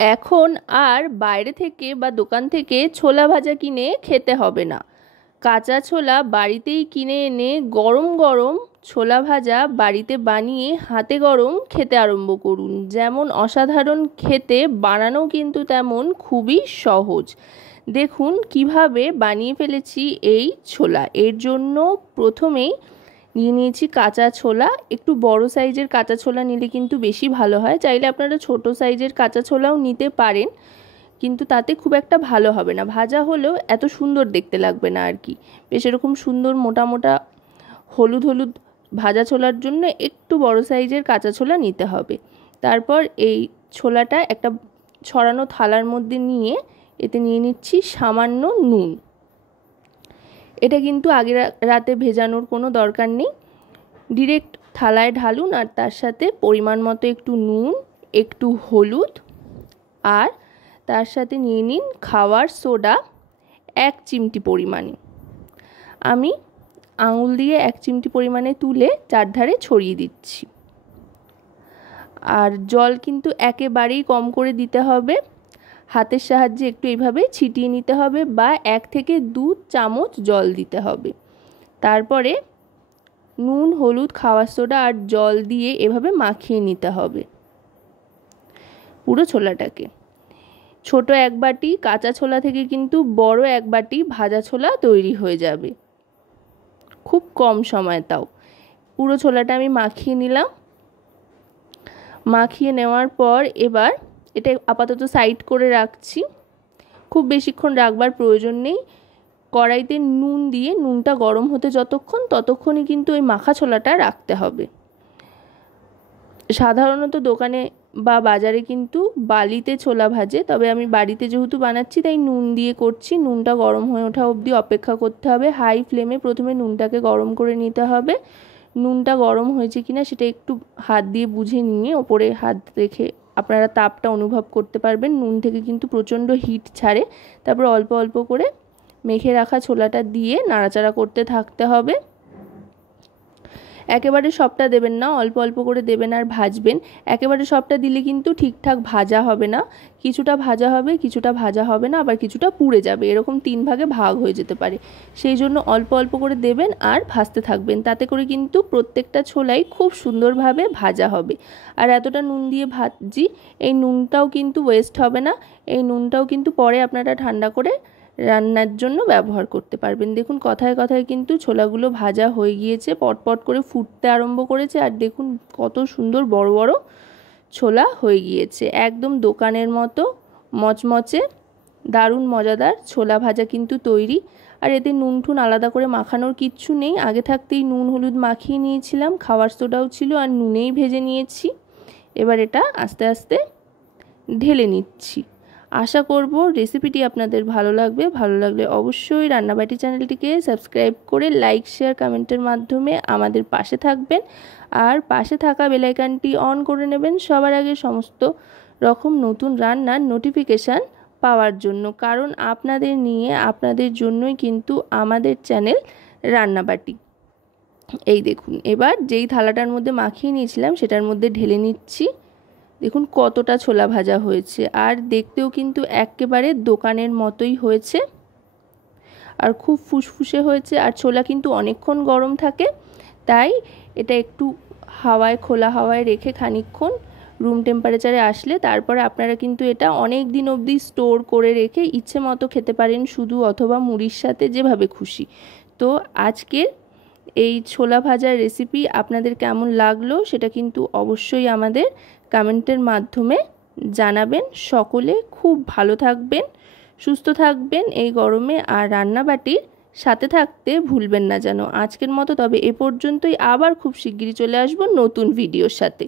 এখন আর বাইরে থেকে বা দোকান থেকে ছোলা ভাজা কিনে খেতে হবে না। কাঁচা ছোলা বাড়িতেই কিনে এনে গরম গরম ছোলা ভাজা বাড়িতে বানিয়ে হাতে গরম খেতে আরম্ভ করুন। যেমন অসাধারণ খেতে, বানানো কিন্তু তেমন খুবই সহজ। দেখুন কিভাবে বানিয়ে ফেলেছি এই ছোলা। এর জন্য প্রথমেই নিয়ে নিয়েছি কাঁচা ছোলা। একটু বড় সাইজের কাঁচা ছোলা নিলে কিন্তু বেশি ভালো হয়। চাইলে আপনারা ছোট সাইজের কাঁচা ছোলাও নিতে পারেন, কিন্তু তাতে খুব একটা ভালো হবে না। ভাজা হলেও এত সুন্দর দেখতে লাগবে না আর কি। বেশ এরকম সুন্দর মোটা মোটা হলুদ হলুদ ভাজা ছোলার জন্য একটু বড় সাইজের কাঁচা ছোলা নিতে হবে। তারপর এই ছোলাটা একটা ছড়ানো থালার মধ্যে নিয়ে এতে নিয়ে নিচ্ছি সামান্য নুন। এটা কিন্তু আগে রাতে ভেজানোর কোনো দরকার নেই, ডিরেক্ট থালায় ঢালুন। আর তার সাথে পরিমাণ মতো একটু নুন, একটু হলুদ, আর তার সাথে নিয়ে নিন খাওয়ার সোডা 1 চিমটি পরিমাণে। আমি আঙুল দিয়ে 1 চিমটি পরিমাণে তুলে চারধারে ছড়িয়ে দিচ্ছি। আর জল কিন্তু একেবারেই কম করে দিতে হবে। হাতের সাহায্যে একটু এইভাবে ছিটিয়ে নিতে হবে, বা 1 থেকে 2 চামচ জল দিতে হবে। তারপরে নুন, হলুদ, খাওয়ার সোডা আর জল দিয়ে এভাবে মাখিয়ে নিতে হবে পুরো ছোলাটাকে। ছোট 1 বাটি কাঁচা ছোলা থেকে কিন্তু বড় 1 বাটি ভাজা ছোলা তৈরি হয়ে যাবে খুব কম সময়। তাও পুরো ছোলাটা আমি মাখিয়ে নিলাম। মাখিয়ে নেওয়ার পর এবার এটা আপাতত সাইড করে রাখছি। খুব বেশিক্ষণ রাখবার প্রয়োজন নেই। কড়াইতে নুন দিয়ে নুনটা গরম হতে যতক্ষণ, ততক্ষণই কিন্তু ওই মাখা ছোলাটা রাখতে হবে। সাধারণত দোকানে বা বাজারে কিন্তু বালিতে ছোলা ভাজে, তবে আমি বাড়িতে যেহেতু বানাচ্ছি তাই নুন দিয়ে করছি। নুনটা গরম হয়ে ওঠা অবধি অপেক্ষা করতে হবে। হাই ফ্লেমে প্রথমে নুনটাকে গরম করে নিতে হবে। নুনটা গরম হয়েছে কিনা সেটা একটু হাত দিয়ে বুঝে নিয়ে ওপরে হাত রেখে আপনারা তাপটা অনুভব করতে পারবেন। নুন থেকে কিন্তু প্রচণ্ড হিট ছাড়ে। তারপর অল্প অল্প করে মেখে রাখা ছোলাটা দিয়ে নাড়াচাড়া করতে থাকতে হবে। একেবারে সবটা দেবেন না, অল্প অল্প করে দেবেন আর ভাজবেন। একেবারে সবটা দিলে কিন্তু ঠিকঠাক ভাজা হবে না। কিছুটা ভাজা হবে, কিছুটা ভাজা হবে না, আবার কিছুটা পুড়ে যাবে। এরকম 3 ভাগে ভাগ হয়ে যেতে পারে। সেই জন্য অল্প অল্প করে দেবেন আর ভাজতে থাকবেন। তাতে করে কিন্তু প্রত্যেকটা ছোলাই খুব সুন্দরভাবে ভাজা হবে। আর এতটা নুন দিয়ে ভাজি, এই নুনটাও কিন্তু ওয়েস্ট হবে না। এই নুনটাও কিন্তু পরে আপনারা ঠান্ডা করে রান্নার জন্য ব্যবহার করতে পারবেন। দেখুন কথায় কথায় কিন্তু ছোলাগুলো ভাজা হয়ে গিয়েছে, পটপট করে ফুটতে আরম্ভ করেছে। আর দেখুন কত সুন্দর বড় বড় ছোলা হয়ে গিয়েছে, একদম দোকানের মতো মচমচে দারুণ মজাদার ছোলা ভাজা কিন্তু তৈরি। আর এতে নুন টুন আলাদা করে মাখানোর কিচ্ছু নেই। আগে থাকতেই নুন হলুদ মাখিয়ে নিয়েছিলাম, খাওয়ার সোডাও ছিল, আর নুনেই ভেজে নিয়েছি। এবার এটা আস্তে আস্তে ঢেলে নিচ্ছি। আশা করব রেসিপিটি আপনাদের ভালো লাগবে। ভালো লাগলে অবশ্যই রান্নাবাটি চ্যানেলটিকে সাবস্ক্রাইব করে লাইক, শেয়ার, কমেন্টের মাধ্যমে আমাদের পাশে থাকবেন। আর পাশে থাকা বেল আইকনটি অন করে নেবেন সবার আগে সমস্ত রকম নতুন রান্নার নোটিফিকেশান পাওয়ার জন্য। কারণ আপনাদের নিয়ে, আপনাদের জন্যই কিন্তু আমাদের চ্যানেল রান্নাবাটি। এই দেখুন এবার যেই থালাটার মধ্যে মাখিয়ে নিয়েছিলাম সেটার মধ্যে ঢেলে নিচ্ছি। দেখুন কতটা ছোলা ভাজা হয়েছে, আর দেখতেও কিন্তু একেবারে দোকানের মতোই হয়েছে, আর খুব ফুসফুসে হয়েছে। আর ছোলা কিন্তু অনেকক্ষণ গরম থাকে, তাই এটা একটু হাওয়ায়, খোলা হাওয়ায় রেখে খানিকক্ষণ রুম টেম্পারেচারে আসলে তারপরে আপনারা কিন্তু এটা অনেক দিন অবধি স্টোর করে রেখে ইচ্ছে মতো খেতে পারেন, শুধু অথবা মুড়ির সাথে, যেভাবে খুশি। তো আজকের এই ছোলা ভাজার রেসিপি আপনাদের কেমন লাগলো সেটা কিন্তু অবশ্যই আমাদের কমেন্টের মাধ্যমে জানাবেন। সকলে খুব ভালো থাকবেন, সুস্থ থাকবেন এই গরমে, আর রান্নাবাটির সাথে থাকতে ভুলবেন না যেন। আজকের মতো তবে এ পর্যন্তই। আবার খুব শিগগিরই চলে আসবো নতুন ভিডিওর সাথে।